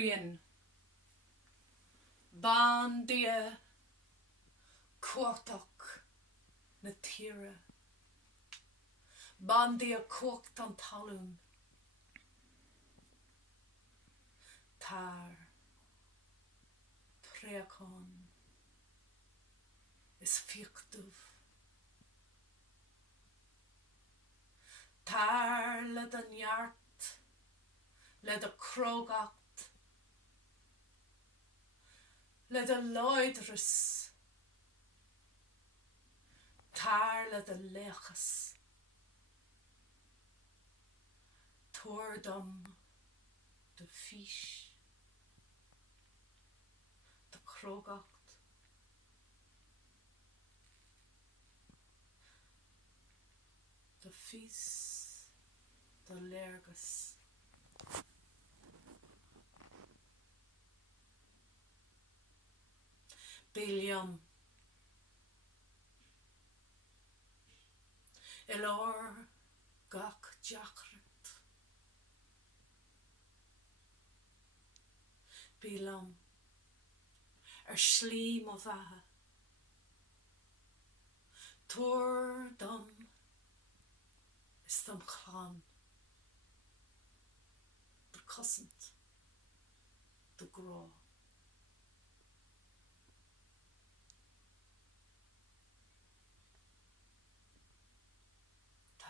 Moríon Bandia Cuachach na tíre Bandia Cuacht an talún Tar Tréacán is fiachtuh Tar le an neart le a crogacht le a loidras Tar le a lechas Tuairdom de fís de crogacht de fís de léargas Bíliam Ilár gach deachrat Bíliam slí mo bheatha Tuairdom is dom chlán de cosint de grá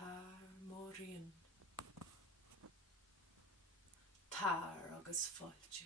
Tar Moríon Tar agus fáilte